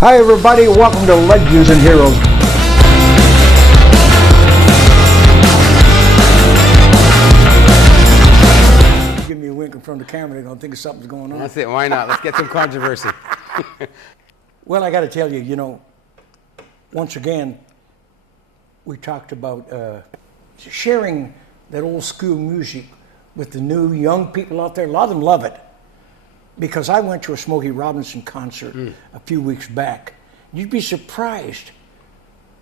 Hi everybody, welcome to Legends and Heroes. Give me a wink in front of the camera, they're going to think something's going on. That's it, why not? Let's get some controversy. Well, I got to tell you, once again, we talked about sharing that old school music with the new young people out there. A lot of them love it. Because I went to a Smokey Robinson concert a few weeks back. You'd be surprised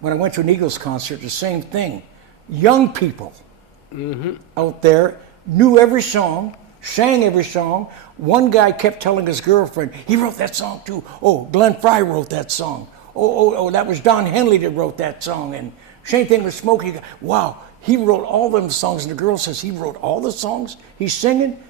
when I went to an Eagles concert, the same thing. Young people out there knew every song, sang every song. One guy kept telling his girlfriend, he wrote that song too. Oh, Glenn Frey wrote that song. Oh, that was Don Henley that wrote that song. And same thing with Smokey. Wow, he wrote all them songs. And the girl says, he wrote all the songs he's singing?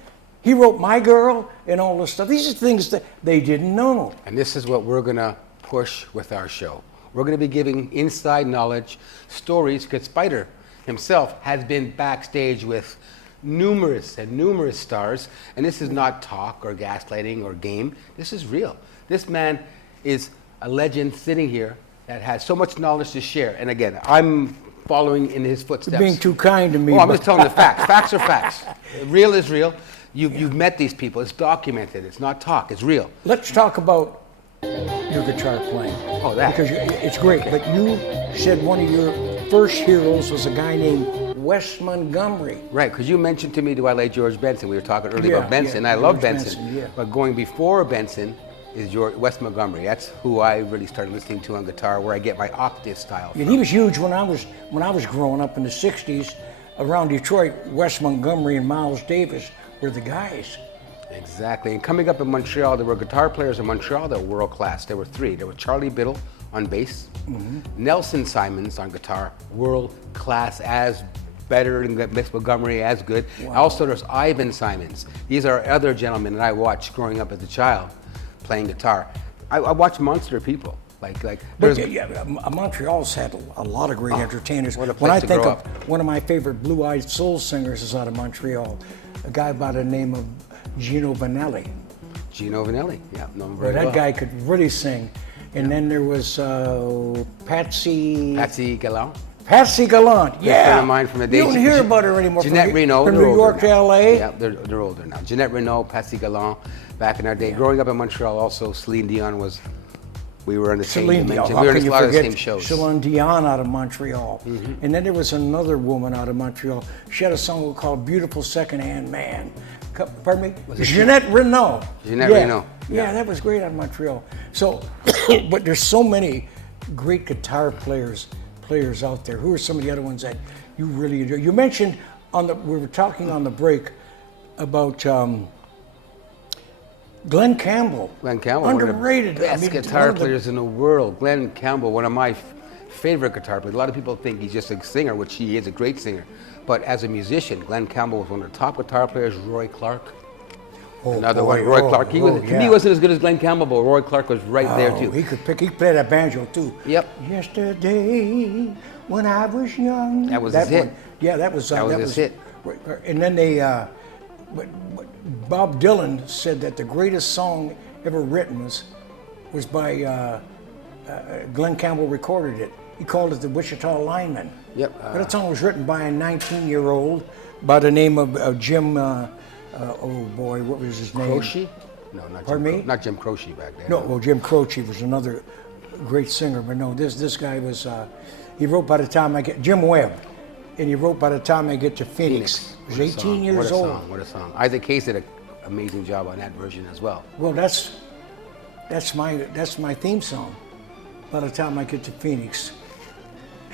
He wrote My Girl and all this stuff. These are things that they didn't know. And this is what we're going to push with our show. We're going to be giving inside knowledge, stories, because Spider himself has been backstage with numerous stars. And this is not talk or gaslighting or game. This is real. This man is a legend sitting here that has so much knowledge to share. And again, I'm following in his footsteps. You're being too kind to me. Well, I'm just telling the facts. Facts are facts. Real is real. You've met these people. It's documented. It's not talk. It's real. Let's talk about your guitar playing. Oh, that. Because it's great. Okay. But you said one of your first heroes was a guy named Wes Montgomery. Right, because you mentioned to me, do I like George Benson? We were talking earlier about Benson. I love George Benson. Yeah. But going before Benson is Wes Montgomery. That's who I really started listening to on guitar, where I get my octave style from. And he was huge when I was growing up in the 60s around Detroit. Wes Montgomery and Miles Davis were the guys. Exactly. And coming up in Montreal, there were guitar players in Montreal that were world class. There were three. There was Charlie Biddle on bass, Nelson Simons on guitar, world class, as better than Wes Montgomery, as good. Wow. Also, there's Ivan Simons. These are other gentlemen that I watched growing up as a child playing guitar. I watched monster people. Like there's Montreal's had a lot of great entertainers. What a When I place to think grow of up. one of my favorite blue-eyed soul singers is out of Montreal, a guy by the name of Gino Vanelli. Gino Vanelli. Yeah, know him Well, very that well. guy could really sing. And then there was Patsy Gallant. Patsy Gallant. Good Yeah. friend of mine from the day. You don't hear about her anymore. Jeanette Reno. From they're New older York to now. L.A. Yeah, they're older now. Jeanette Reno, Patsy Gallant, back in our day. Growing up in Montreal, also Celine Dion was. We were on the same Celine Dion. dimension. How We were can in you a lot of the forget same shows. Celine Dion out of Montreal? And then there was another woman out of Montreal. She had a song called "Beautiful Secondhand Man." Pardon me? Jeanette Reno. Jeanette Reno. Yeah, that was great out of Montreal. So, but there's so many great guitar players out there. Who are some of the other ones that you really enjoy? You mentioned we were talking on the break about Glenn Campbell. Glenn Campbell, underrated. one of the best guitar players in the world. Glenn Campbell, one of my favorite guitar players. A lot of people think he's just a singer, which he is a great singer. But as a musician, Glenn Campbell was one of the top guitar players. Roy Clark, another one. Roy Clark. He wasn't as good as Glenn Campbell, but Roy Clark was right there too. He played that banjo too. Yep. Yesterday, when I was young. That was his hit. Yeah, that was his hit. And then Bob Dylan said that the greatest song ever written was by Glenn Campbell. Recorded it. He called it the Wichita Lineman. Yep. But that song was written by a 19-year-old by the name of Jim. Oh boy, what was his name? Croce? No, not Jim Croce back then. No, well, Jim Croce was another great singer, but no, this guy was. He wrote by the time I get Jim Webb, and he wrote by the time I get to Phoenix. He was 18 years old. What a song! Isaac Hayes did an amazing job on that version as well. Well, that's my theme song. By the time I get to Phoenix,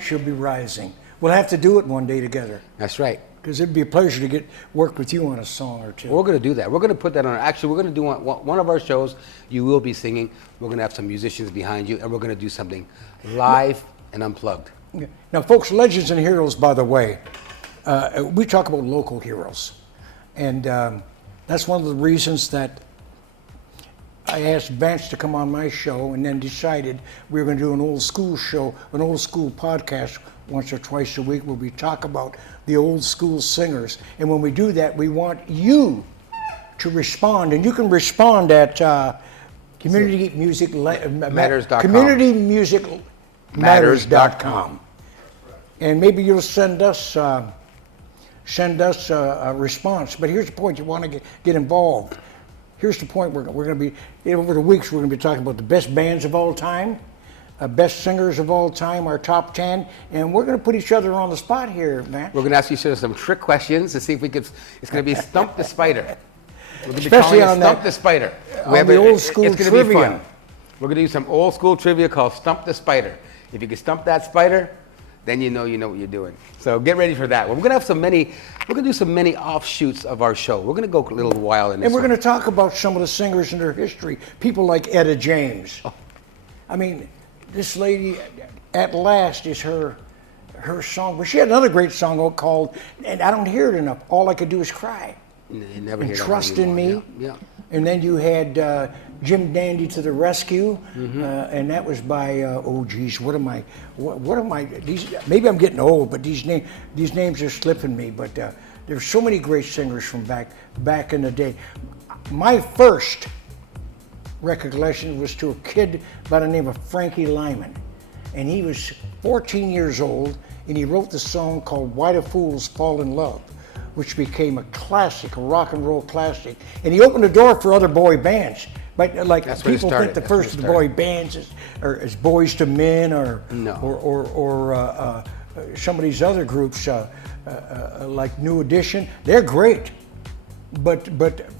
she'll be rising. We'll have to do it one day together. That's right. Because it'd be a pleasure to work with you on a song or two. We're going to do that. We're going to put that on. Actually, we're going to do one of our shows. You will be singing. We're going to have some musicians behind you, and we're going to do something live and unplugged. Okay. Now, folks, Legends and Heroes, by the way, we talk about local heroes. And that's one of the reasons that I asked Vance to come on my show and then decided we were going to do an old school show, an old school podcast once or twice a week where we talk about the old school singers. And when we do that, we want you to respond. And you can respond at Community Music Matters.com. Community Music Matters.com. And maybe you'll send us a response. But here's the point: you want to get involved. Here's the point: we're going to be over the weeks. We're going to be talking about the best bands of all time, best singers of all time, our top 10, and we're going to put each other on the spot here, man. We're going to ask each other some trick questions to see if we could. It's going to be Stump the Spider. We're going to be Especially calling it on Stump the Spider. on the old school It's going to be trivia. fun. We're going to do some old school trivia called Stump the Spider. If you can stump that spider, then you know what you're doing. So get ready for that. We're going to have we're going to do some many offshoots of our show. We're going to go a little while in this And we're one. going to talk about some of the singers in their history, people like Etta James. I mean, this lady, At Last is her song. But she had another great song called, and I don't hear it enough, All I Could Do Is Cry. You never And hear that one Trust in anymore. Me. Yeah. And then you had Jim Dandy to the Rescue, and that was by what am I? Maybe I'm getting old, but these names are slipping me. But there's so many great singers from back in the day. My first recollection was to a kid by the name of Frankie Lyman, and he was 14 years old, and he wrote the song called "Why Do Fools Fall in Love," which became a classic, a rock and roll classic. And he opened the door for other boy bands. But like That's where it people started. think the That's where first it of the boy bands is Boys to Men or some of these other groups like New Edition. They're great. But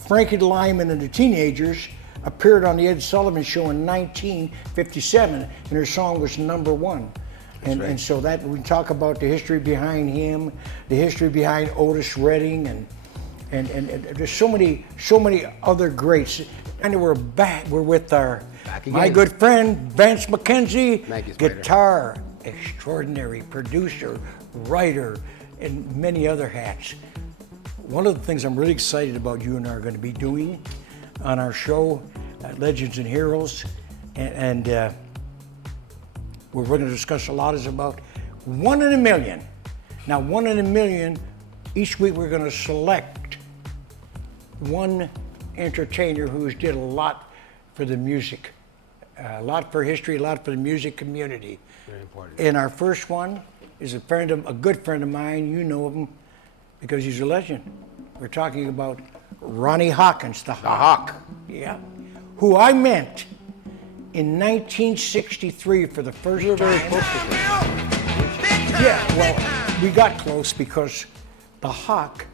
Frankie Lyman and the Teenagers appeared on the Ed Sullivan Show in 1957, and their song was #1. And so that we talk about the history behind him, the history behind Otis Redding, and there's so many other greats. And we're back. We're with my good friend Vance McKenzie, Thank you, Spider. guitar extraordinary, producer, writer, and many other hats. One of the things I'm really excited about you and I are going to be doing on our show, Legends and Heroes, and we're going to discuss a lot is about 1 in a million. Now, 1 in a million, each week we're going to select one entertainer who's did a lot for the music, a lot for history, a lot for the music community. Very important. And our first one is a good friend of mine. You know him because he's a legend. We're talking about Ronnie Hawkins, the Hawk. Yeah. Who I met in 1963 for the first time. Yeah, well, we got close because the Hawk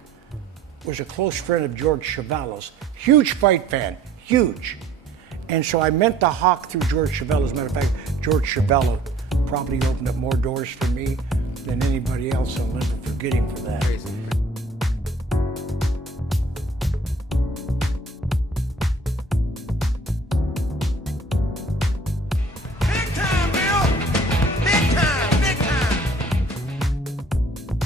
was a close friend of George Chevallo's. Huge fight fan, huge. And so I met the Hawk through George Chevallo. As a matter of fact, George Chevallo probably opened up more doors for me than anybody else. I'll never forget him for that. Crazy.